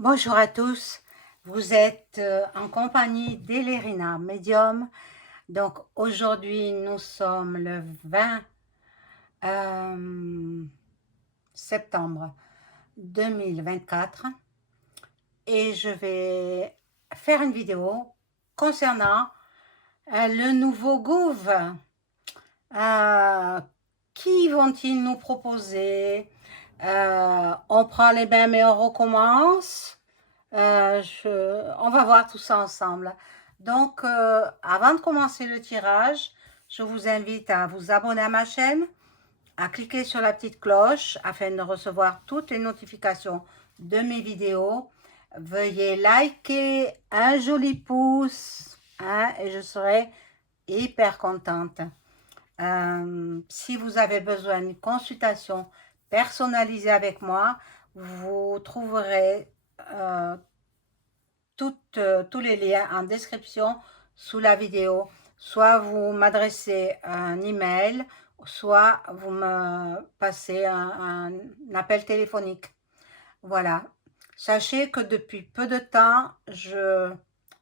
Bonjour à tous, vous êtes en compagnie d'Elerina Medium. Donc aujourd'hui nous sommes le 20 septembre 2024 et je vais faire une vidéo concernant le nouveau Gouv. Euh, qui vont-ils nous proposer? On prend les mêmes et on recommence. On va voir tout ça ensemble. Donc, avant de commencer le tirage, je vous invite à vous abonner à ma chaîne, à cliquer sur la petite cloche afin de recevoir toutes les notifications de mes vidéos. Veuillez liker un joli pouce hein, et je serai hyper contente. Si vous avez besoin d'une consultation personnalisée avec moi, vous trouverez tous les liens en description sous la vidéo. Soit vous m'adressez un email, soit vous me passez un appel téléphonique. Voilà. Sachez que depuis peu de temps, je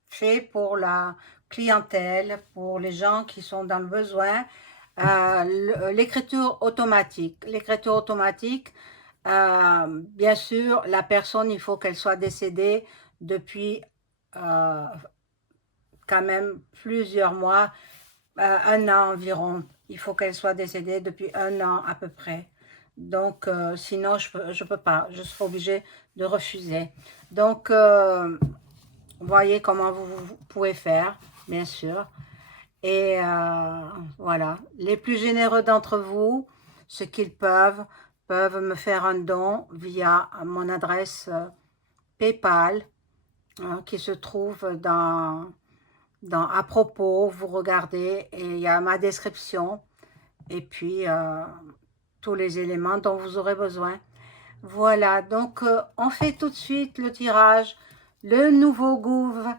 fais pour la clientèle, pour les gens qui sont dans le besoin, l'écriture automatique. L'écriture automatique, bien sûr, la personne, il faut qu'elle soit décédée depuis quand même plusieurs mois, 1 an environ. Il faut qu'elle soit décédée depuis 1 an à peu près. Donc, sinon, je peux pas. Je serai obligée de refuser. Donc, voyez comment vous pouvez faire, bien sûr. Et voilà. Les plus généreux d'entre vous, ceux qu'ils peuvent me faire un don via mon adresse PayPal qui se trouve dans à propos. Vous regardez et il y a ma description et puis tous les éléments dont vous aurez besoin. Voilà, donc on fait tout de suite le tirage. Le nouveau Gouv,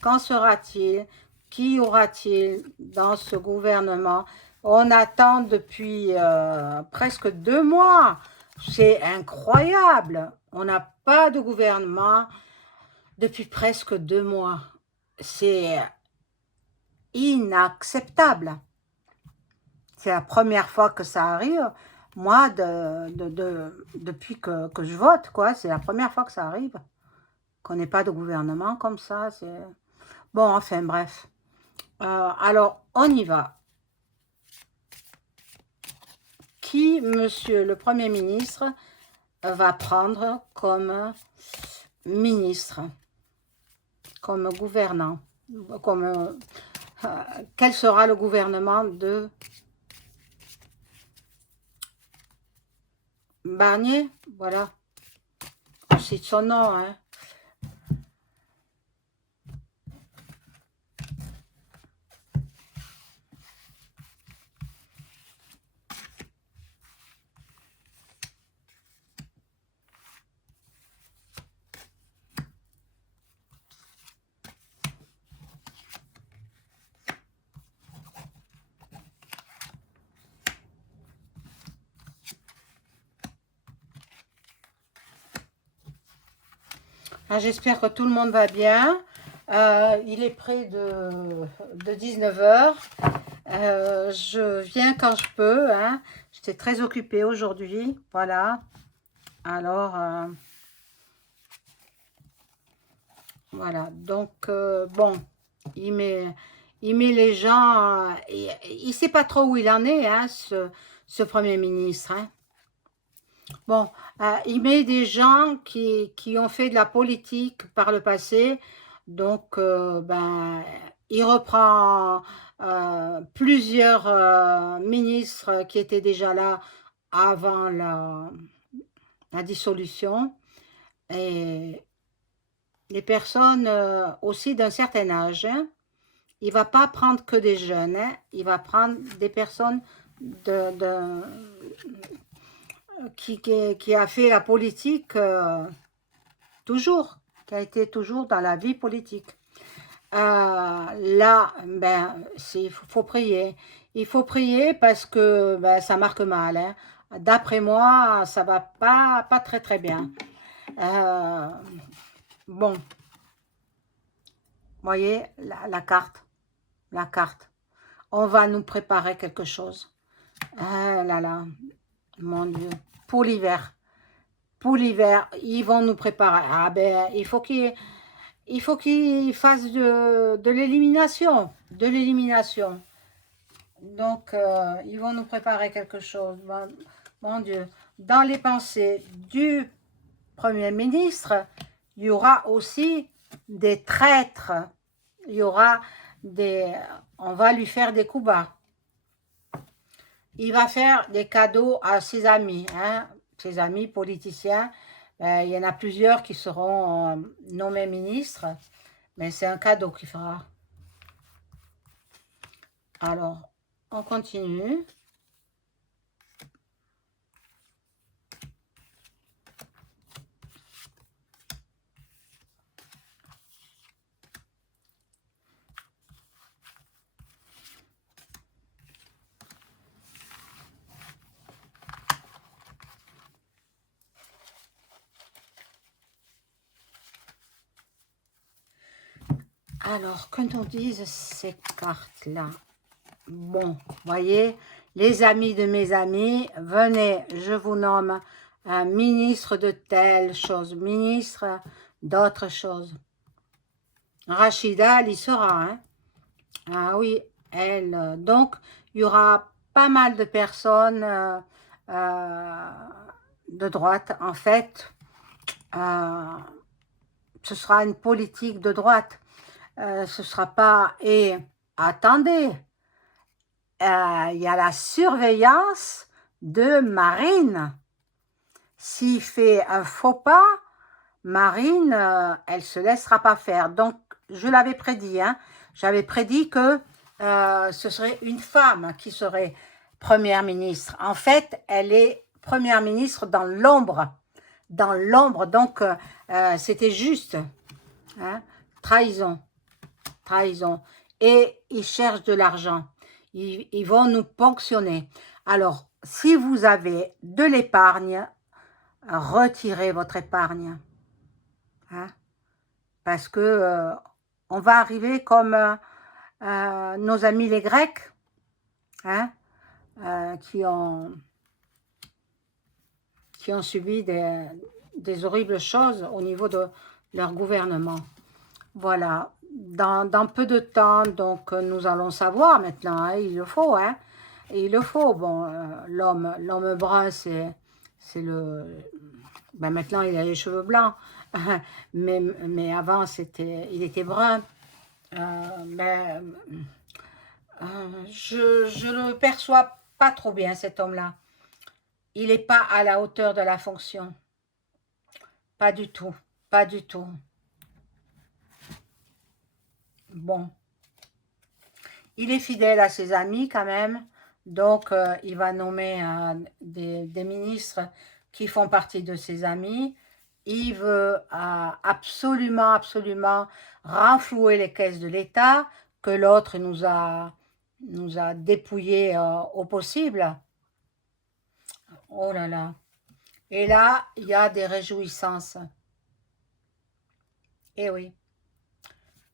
qu'en sera-t-il? Qui aura-t-il dans ce gouvernement? On attend depuis presque 2 mois. C'est incroyable. On n'a pas de gouvernement depuis presque 2 mois. C'est inacceptable. C'est la première fois que ça arrive. Moi, depuis que je vote, quoi, c'est la première fois que ça arrive. Qu'on n'ait pas de gouvernement comme ça. Bon, enfin, bref. Alors, on y va. Qui, monsieur le Premier ministre, va prendre comme ministre, comme gouvernant, quel sera le gouvernement de Barnier? Voilà, c'est son nom, hein. J'espère que tout le monde va bien. Il est près de 19 h. Je viens quand je peux. Hein. J'étais très occupée aujourd'hui. Voilà. Alors, voilà. Donc, bon, il met les gens... il ne sait pas trop où il en est, hein, ce Premier ministre. Hein. Bon, il met des gens qui ont fait de la politique par le passé, donc ben, il reprend plusieurs ministres qui étaient déjà là avant la dissolution, et les personnes aussi d'un certain âge. Hein. Il ne va pas prendre que des jeunes, hein. Il va prendre des personnes qui a fait la politique toujours, qui a été toujours dans la vie politique. Là, ben, il faut prier. Il faut prier parce que ben, ça marque mal. Hein. D'après moi, ça va pas très très bien. Euh, bon, voyez, la carte. On va nous préparer quelque chose. Ah là là, mon Dieu. Pour l'hiver. Pour l'hiver, ils vont nous préparer. Ah ben, il faut qu'ils fassent de l'élimination. De l'élimination. Donc, ils vont nous préparer quelque chose. Mon Dieu. Dans les pensées du Premier ministre, il y aura aussi des traîtres. Il y aura des... On va lui faire des coups bas. Il va faire des cadeaux à ses amis, hein, ses amis politiciens. Il y en a plusieurs qui seront nommés ministres, mais c'est un cadeau qu'il fera. Alors, on continue. Alors, quand on dise ces cartes-là, bon, voyez, les amis de mes amis, venez, je vous nomme un ministre de telle chose, ministre d'autre chose. Rachida, elle y sera, hein. Ah oui, elle. Donc, il y aura pas mal de personnes euh, de droite. En fait, euh, ce sera une politique de droite. Ce sera pas... Et attendez, il y a la surveillance de Marine. S'il fait un faux pas, Marine, elle se laissera pas faire. Donc, je l'avais prédit, hein. J'avais prédit que ce serait une femme qui serait première ministre. En fait, elle est première ministre dans l'ombre. Dans l'ombre, donc c'était juste. Hein. Trahison. Trahison. Et ils cherchent de l'argent. Ils vont nous ponctionner. Alors, si vous avez de l'épargne, retirez votre épargne. Hein. Parce que on va arriver comme nos amis les Grecs, hein, qui ont subi des horribles choses au niveau de leur gouvernement. Voilà, dans peu de temps, donc nous allons savoir maintenant, hein, il le faut, hein, et il le faut. Bon, l'homme brun, c'est le... Ben maintenant, il a les cheveux blancs, mais avant, il était brun. Mais je le perçois pas trop bien, cet homme-là. Il n'est pas à la hauteur de la fonction. Pas du tout. Pas du tout. Bon. Il est fidèle à ses amis quand même. Donc, il va nommer des ministres qui font partie de ses amis. Il veut absolument, absolument renflouer les caisses de l'État que l'autre nous a dépouillés au possible. Oh là là. Et là, il y a des réjouissances. Eh oui.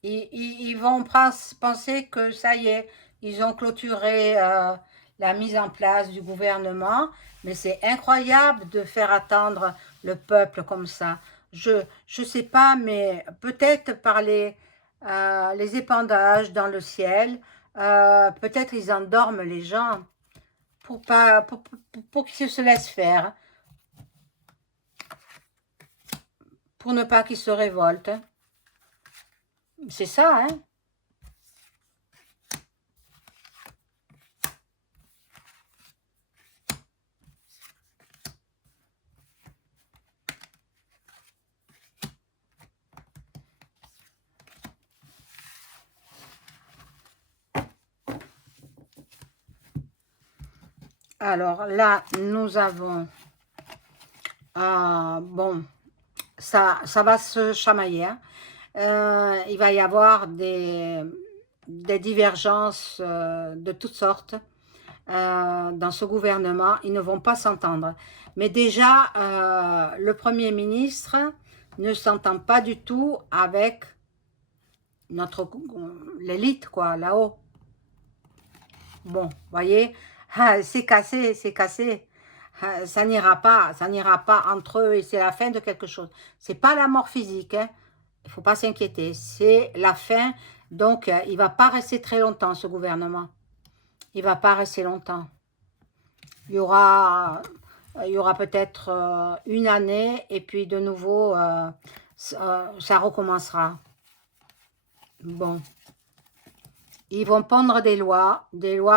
Ils vont penser que ça y est, ils ont clôturé la mise en place du gouvernement, mais c'est incroyable de faire attendre le peuple comme ça. Je sais pas, mais peut-être par les épandages dans le ciel, peut-être ils endorment les gens pour pas pour qu'ils se laissent faire, pour ne pas qu'ils se révoltent. C'est ça, hein? Alors là, nous avons... bon, ça va se chamailler. Hein. Il va y avoir des divergences de toutes sortes. dans ce gouvernement, ils ne vont pas s'entendre. Mais déjà, le Premier ministre ne s'entend pas du tout avec l'élite, quoi, là-haut. Bon, voyez, c'est cassé, c'est cassé. Ça n'ira pas entre eux et c'est la fin de quelque chose. C'est pas la mort physique, hein. Il faut pas s'inquiéter, c'est la fin. Donc, il va pas rester très longtemps, ce gouvernement. Il va pas rester longtemps. Il y aura peut-être une année et puis de nouveau, ça recommencera. Bon. Ils vont prendre des lois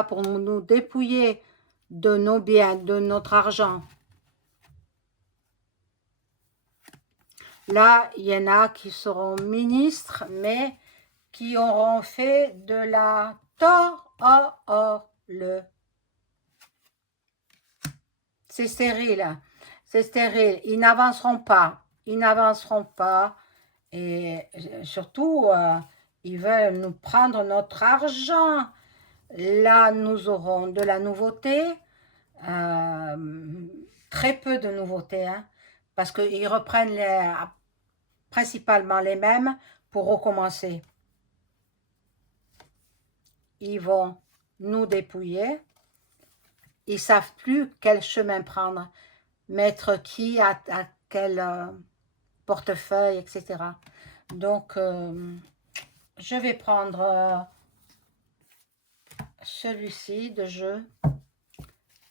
pour nous dépouiller de nos biens, de notre argent. Là, il y en a qui seront ministres, mais qui auront fait de la tort. C'est stérile. C'est stérile. Ils n'avanceront pas. Ils n'avanceront pas. Et surtout, ils veulent nous prendre notre argent. Là, nous aurons de la nouveauté. Très peu de nouveautés. Hein, parce qu'ils reprennent principalement les mêmes pour recommencer. Ils vont nous dépouiller. Ils ne savent plus quel chemin prendre. Mettre qui à quel portefeuille, etc. Donc, je vais prendre celui-ci de jeu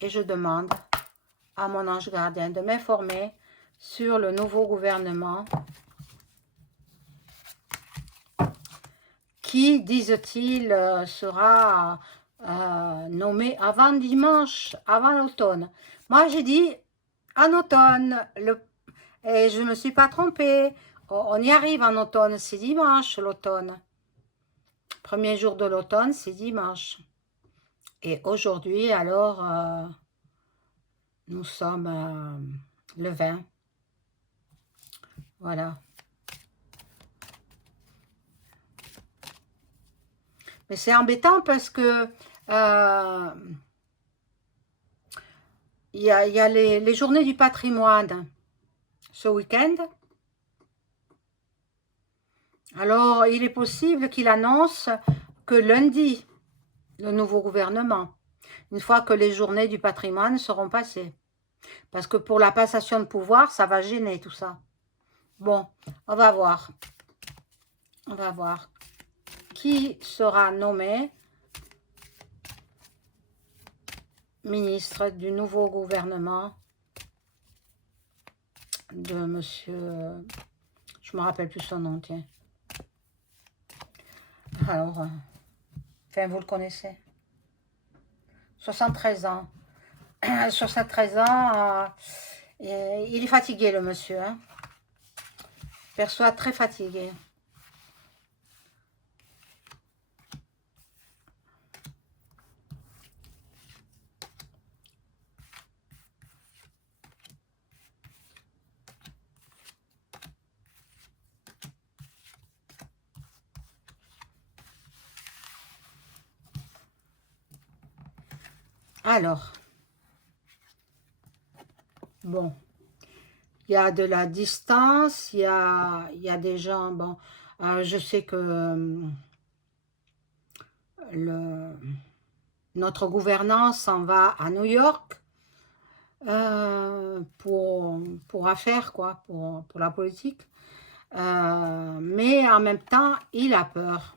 et je demande à mon ange gardien de m'informer sur le nouveau gouvernement qui, disent-ils, sera nommé avant dimanche, avant l'automne. Moi, j'ai dit en automne, et je ne me suis pas trompée. On y arrive en automne, c'est dimanche l'automne. Premier jour de l'automne, c'est dimanche. Et aujourd'hui, alors, nous sommes le 20. Voilà. Mais c'est embêtant parce que il y a les journées du patrimoine ce week-end. Alors, il est possible qu'il annonce que lundi, le nouveau gouvernement, une fois que les journées du patrimoine seront passées. Parce que pour la passation de pouvoir, ça va gêner tout ça. Bon, on va voir. On va voir qui sera nommé ministre du nouveau gouvernement de monsieur... Je ne me rappelle plus son nom, tiens. Alors, enfin, vous le connaissez. 73 ans. 73 ans, il est fatigué, le monsieur. Hein. Perçoit très fatigué. Alors, bon, il y a de la distance, il y a des gens, bon, je sais que notre gouvernant s'en va à New York pour affaires, quoi, pour la politique. Mais en même temps, il a peur.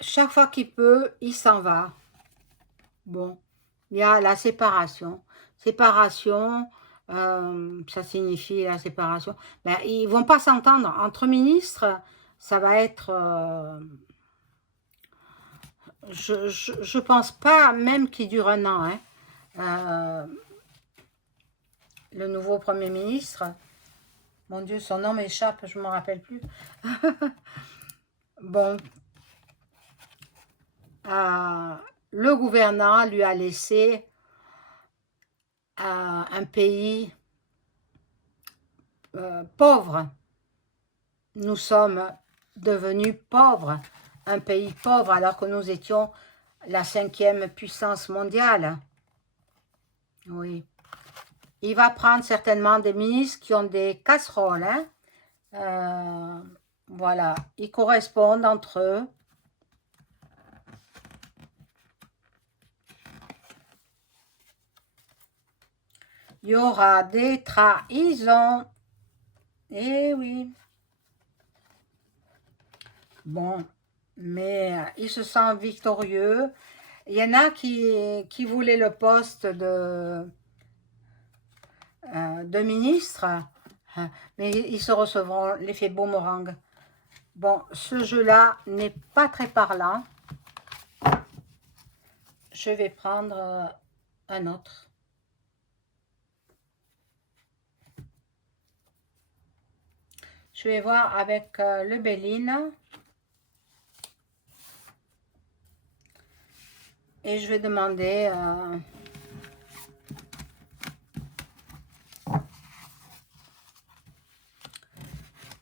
Chaque fois qu'il peut, il s'en va. Bon, il y a la séparation. Séparation, ça signifie la séparation. Ben, ils ne vont pas s'entendre. Entre ministres, ça va être... je pense pas même qu'il dure un an. Hein. Le nouveau Premier ministre, mon Dieu, son nom m'échappe, je ne me rappelle plus. Bon, le gouvernant lui a laissé un pays pauvre. Nous sommes devenus pauvres, un pays pauvre alors que nous étions la 5e puissance mondiale. Oui. Il va prendre certainement des ministres qui ont des casseroles, hein. Voilà, ils correspondent entre eux. Il y aura des trahisons. Eh oui. Bon, mais il se sent victorieux. Il y en a qui voulaient le poste de ministre, mais ils se recevront l'effet boomerang. Bon, ce jeu-là n'est pas très parlant. Je vais prendre un autre. Je vais voir avec le Béline. Et je vais demander...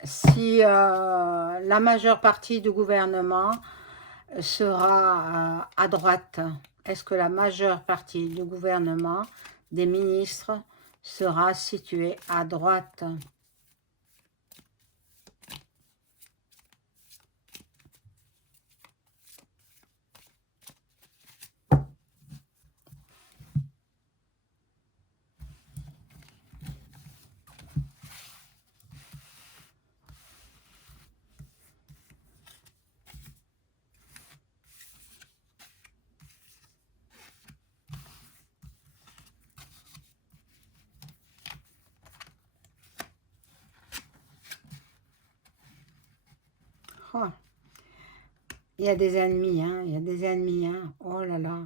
si la majeure partie du gouvernement sera à droite. Est-ce que la majeure partie du gouvernement, des ministres, sera située à droite? Oh, il y a des ennemis, hein, il y a des ennemis, hein. Oh là là.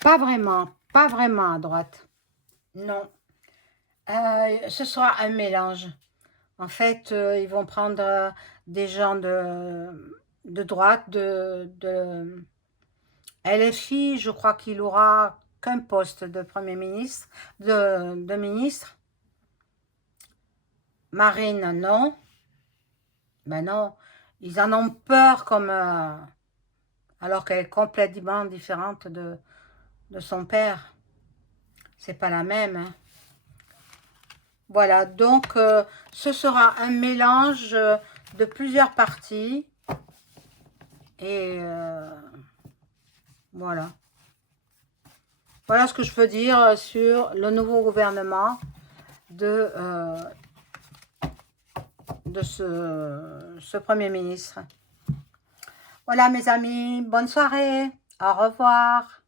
Pas vraiment à droite. Non. Ce sera un mélange. En fait, ils vont prendre des gens de droite, de LFI, je crois qu'il aura qu'un poste de Premier ministre, de ministre. Marine, non. Ben non, ils en ont peur comme... alors qu'elle est complètement différente de son père. C'est pas la même, hein. Voilà, donc ce sera un mélange de plusieurs parties. Et voilà. Voilà ce que je peux dire sur le nouveau gouvernement de ce Premier ministre. Voilà mes amis, bonne soirée, au revoir.